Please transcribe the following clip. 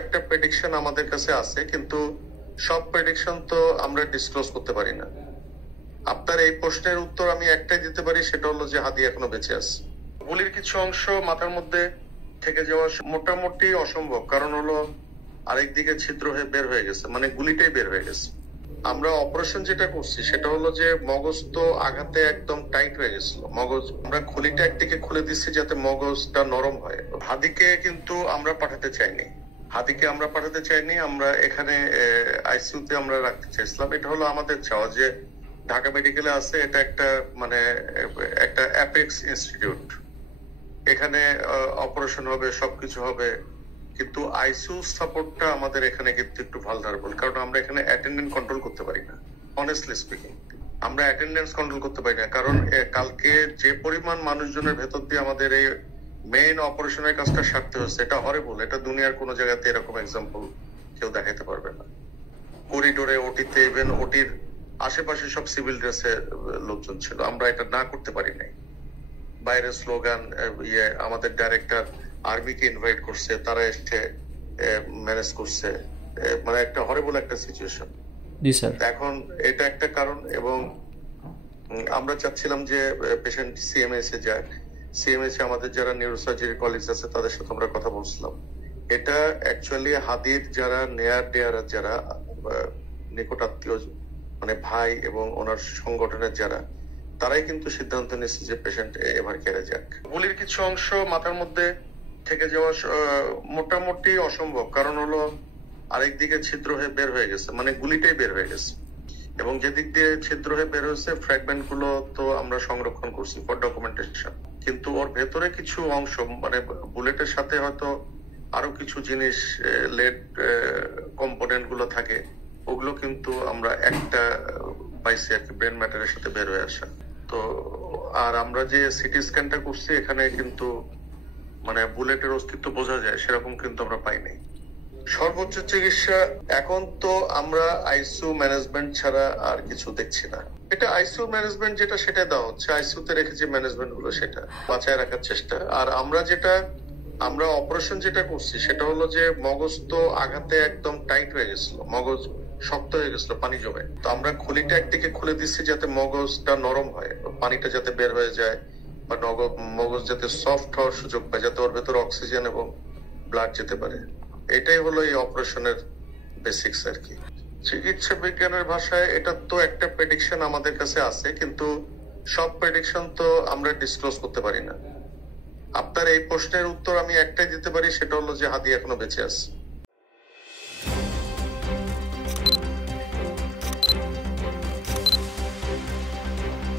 একটা প্রেডিকশন আমাদের কাছে আছে, কিন্তু সব প্রেডিকশন তো আমরা ডিসক্লোজ করতে পারি না। আপনার এই প্রশ্নের উত্তর আমি একটাই দিতে পারি, সেটা হলো যে হাদি এখনো বেঁচে আছে। গুলির কিছু অংশ মাথার মধ্যে থেকে যাওয়া মোটামুটি অসম্ভব, কারণ হলো আরেকদিকে ছিদ্র হয়ে বের হয়ে গেছে, মানে গুলিটাই বের হয়ে গেছে। আমরা অপারেশন যেটা করছি সেটা হলো যে মগজ তো আঘাতে একদম টাইট হয়ে গেছিল, মগজ আমরা খুলিটা একদিকে খুলে দিচ্ছি যাতে মগজটা নরম হয়। হাদিকে কিন্তু আমরা পাঠাতে চাইনি, আমরা এখানে আইসিইউতে আমরা রাখতে চাইছিলাম। এটা হলো আমাদের চাওয়া যে ঢাকা মেডিকেলে আছে, এটা একটা মানে একটা অ্যাপেক্স ইনস্টিটিউট, এখানে অপারেশন হবে, সবকিছু হবে, কিন্তু আইসিইউ সাপোর্টটা আমাদের এখানে কিন্তু একটু ভালনারেবল, কারণ আমরা এখানে অ্যাটেন্ডেন্ট কন্ট্রোল করতে পারি না। অনেস্টলি স্পিকিং, আমরা অ্যাটেন্ডেন্স কন্ট্রোল করতে পারি না, কারণ কালকে যে পরিমাণ মানুষজনের ভেতর দিয়ে আমাদের এই মেইন অপারেশনের কাজটা সারতে হচ্ছে, এটা হরিবল। এটা দুনিয়ার কোনো জায়গাতে এরকম এক্সাম্পল কেউ দেখাতে পারবে না। করিডোরে, ওটিতে, ইভেন ওটির আশেপাশে সব সিভিল ড্রেসে লোকজন ছিল, আমরা এটা না করতে পারি নাই। বাইরের স্লোগান, আমাদের ডাইরেক্টর আর্মিকে ইনভাইট করছে, তারা এসে ম্যানেজ করছে, মানে একটা হরিবল একটা সিচুয়েশন। জি স্যার। এখন এটা একটা কারণ, এবং আমরা চাচ্ছিলাম যে পেশেন্ট সিএমএস এ যাক। সিএমএস এ আমাদের যারা নিউরোসার্জারি কলিগস আছে তাদের সাথে আমরা কথা বলছিলাম। এটা অ্যাকচুয়ালি হাদির যারা নেয়ার ডেয়ার, যারা নিকটাত্মীয়, মানে ভাই এবং ওনার সংগঠনের যারা, তারাই কিন্তু সিদ্ধান্ত নিচ্ছে যে পেশেন্ট এভার কেয়ারে যাক। গুলির কিছু অংশ মাথার মধ্যে থেকে যাওয়া মোটামুটি অসম্ভব, কারণ হলো আরেকদিকে ছিদ্র হয়ে বের হয়ে গেছে, মানে গুলিটাই বের হয়ে গেছে, এবং যেদিক দিয়ে ছিদ্র হয়ে বের হয়েছে ফ্র্যাগমেন্ট গুলো তো আমরা সংরক্ষণ করছি ফর ডকুমেন্টেশন, কিন্তু ওর ভেতরে কিছু অংশ, মানে বুলেটের সাথে হয়তো আরো কিছু জিনিস, লেড কম্পোনেন্ট গুলো থাকে, ওগুলো কিন্তু আমরা একটা পাইছি আর কি, ব্রেন ম্যাটারের সাথে বের হয়ে আসা। তো আর আমরা যে সিটি স্ক্যানটা করছি, এখানে কিন্তু মানে বুলেটের অস্তিত্ব বোঝা যায়, সেরকম কিন্তু আমরা পাইনি। সর্বোচ্চ চিকিৎসা এখন তো আমরা আইসিইউ ম্যানেজমেন্ট ছাড়া আর কিছু দেখছি না। এটা আইসিইউ ম্যানেজমেন্ট যেটা, সেটা দেওয়া হচ্ছে, আইসিইউতে রেখে যে ম্যানেজমেন্ট গুলো সেটা বাঁচায় রাখার চেষ্টা। আর আমরা অপারেশন যেটা করছি সেটা হলো যে মগজ তো আঘাতে একদম টাইট হয়ে গেছিল, মগজ শক্ত হয়ে গেছিল পানি জমে, তো আমরা খুলিটা একদিকে খুলে দিচ্ছি যাতে মগজটা নরম হয়, পানিটা যাতে বের হয়ে যায়, বা মগজ যাতে সফট হওয়ার সুযোগ পায়, যাতে ওর ভেতরে অক্সিজেন এবং ব্লাড যেতে পারে। এটাই হলো এই অপারেশনের বেসিক্স আর কি। চিকিৎসা বিজ্ঞানের ভাষায় এটা তো একটা প্রেডিকশন আমাদের কাছে আছে, কিন্তু সব প্রেডিকশন তো আমরা ডিসক্লোজ করতে পারি না। আপনার এই প্রশ্নের উত্তর আমি একটাই দিতে পারি, সেটা হলো যে হাদি এখনো বেঁচে আছে।